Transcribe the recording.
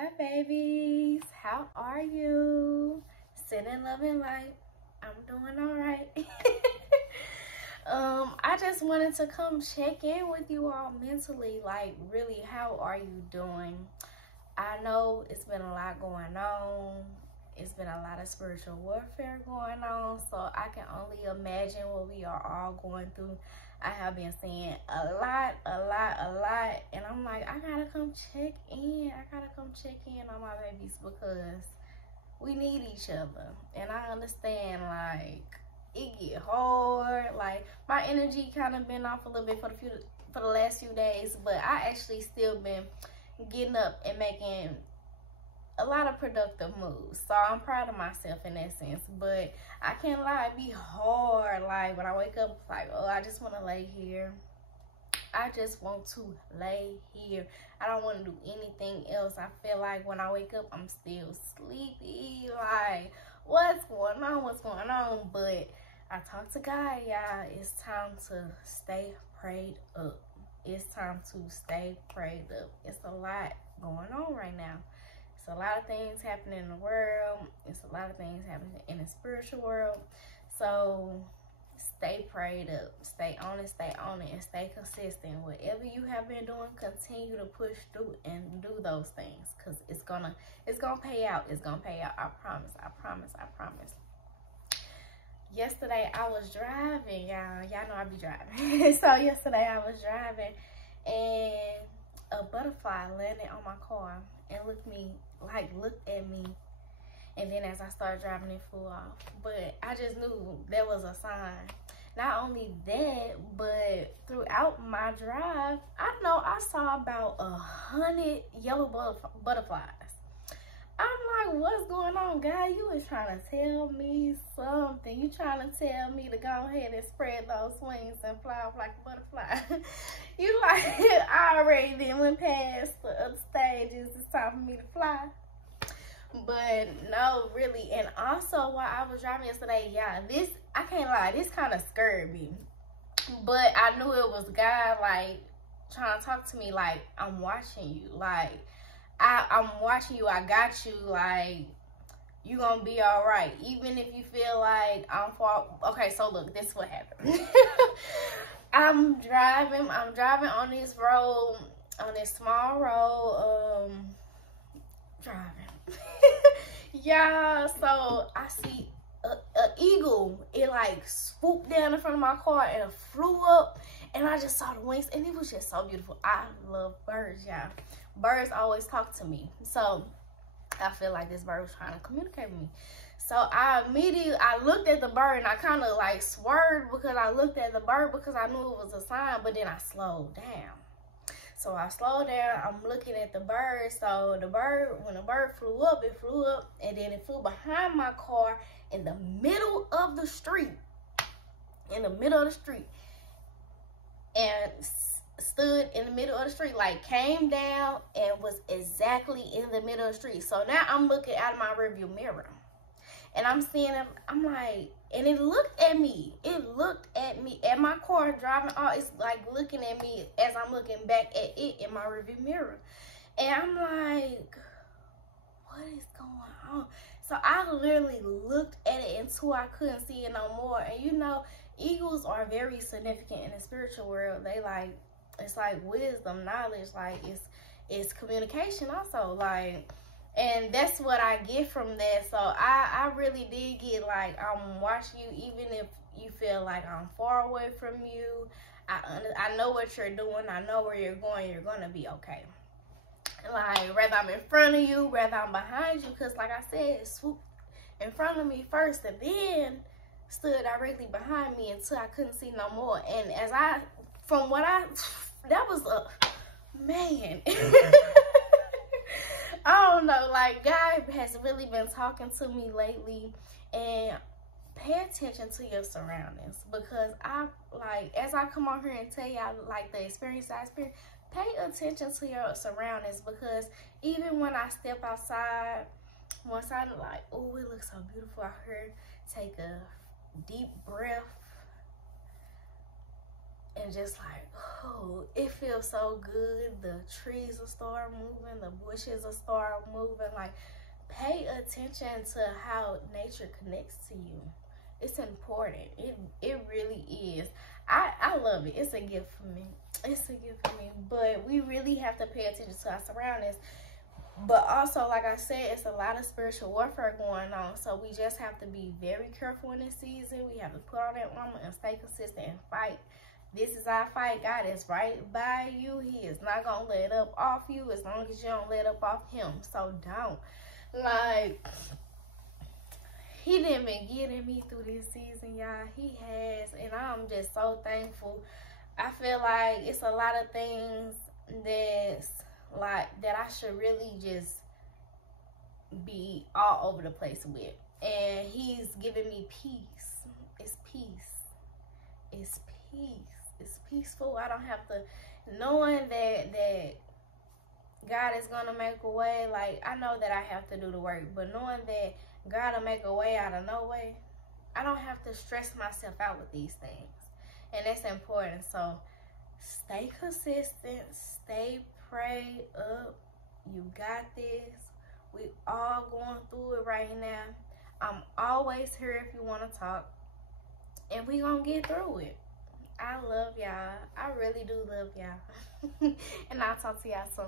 Hi babies, how are you? Sending love and light. I'm doing all right. I just wanted to come check in with you all mentally. Like, really, how are you doing? I know it's been a lot going on. It's been a lot of spiritual warfare going on. So I can only imagine what we are all going through. I have been seeing a lot. And I'm like, I gotta come check in. I gotta come check in on my babies because we need each other. And I understand, like, it get hard. Like, my energy kind of been off a little bit for the last few days. But I actually still been getting up and making a lot of productive moves. So I'm proud of myself in that sense. But I can't lie, it be hard. Like, when I wake up, like, oh, I just want to lay here. I just want to lay here. I don't want to do anything else. I feel like when I wake up, I'm still sleepy. Like, what's going on? But I talk to God, y'all. It's time to stay prayed up. It's time to stay prayed up. It's a lot going on right now. It's a lot of things happening in the world. It's a lot of things happening in the spiritual world. So stay prayed up. Stay on it, and stay consistent. Whatever you have been doing, continue to push through and do those things. Because it's gonna pay out. It's gonna pay out. I promise. Yesterday I was driving, y'all. Y'all know I be driving. So yesterday I was driving and a butterfly landed on my car and looked at me, and then as I started driving, it flew off. But I just knew there was a sign. Not only that, but throughout my drive, I know I saw about 100 yellow butterflies. I'm like, what's going on, God? You was trying to tell me something. You trying to tell me to go ahead and spread those wings and fly off like a butterfly. You like, I already then went past the other stages. It's time for me to fly. But no, really. And also, while I was driving yesterday, yeah, I can't lie, this kind of scared me. But I knew it was God, like, trying to talk to me, like, I'm watching you. Like, I'm watching you. I got you. Like, you gonna be all right. Even if you feel like I'm far. Okay, so look, this is what happened. I'm driving on this road, on this small road, driving. Yeah, so I see an eagle. It like swooped down in front of my car and it flew up, and I just saw the wings, and it was just so beautiful. I love birds, y'all. Birds always talk to me, so I feel like this bird was trying to communicate with me. So I looked at the bird, and I kind of like swerved because I looked at the bird because I knew it was a sign, but then I slowed down. So I slowed down, I'm looking at the bird. So the bird, when the bird flew up, and then it flew behind my car in the middle of the street. And stood in the middle of the street, like came down and was exactly in the middle of the street. So now I'm looking out of my rearview mirror, and I'm seeing it. I'm like, and it looked at me at my car driving off. It's like looking at me as I'm looking back at it in my rearview mirror, and I'm like, what is going on? So I literally looked at it until I couldn't see it no more. And you know, eagles are very significant in the spiritual world. They like, it's like wisdom, knowledge, like it's communication also, like, and that's what I get from that. So I really did get, like, I'm watching you, even if you feel like I'm far away from you. I know what you're doing. I know where you're going. You're gonna be okay. Like, whether I'm in front of you, whether I'm behind you, because like I said, it swooped in front of me first and then stood directly behind me until I couldn't see no more. And as that was a man. I don't know, like, God has really been talking to me lately, and pay attention to your surroundings, because as I come on here and tell y'all, like, the experience I experienced, pay attention to your surroundings, because even when I step outside, once I'm like, oh, it looks so beautiful out here, take a deep breath, and just like, oh, it feels so good. The trees will start moving, the bushes will start moving. Like, pay attention to how nature connects to you. It's important. It really is. I love it. It's a gift for me. It's a gift for me. But we really have to pay attention to our surroundings. But also, like I said, it's a lot of spiritual warfare going on. So we just have to be very careful in this season. We have to put on that armor and stay consistent and fight. This is our fight. God is right by you. He is not going to let up off you as long as you don't let up off him. So don't. Like, he didn't been getting me through this season, y'all. He has. And I'm just so thankful. I feel like it's a lot of things that I should really just be all over the place with. And he's giving me peace. It's peace. It's peace. It's peaceful. I don't have to, knowing that God is going to make a way. Like, I know that I have to do the work, but knowing that God will make a way out of no way, I don't have to stress myself out with these things. And that's important. So stay consistent. Stay prayed up. You got this. We all going through it right now. I'm always here if you want to talk. And we going to get through it. I love y'all. I really do love y'all. And I'll talk to y'all soon.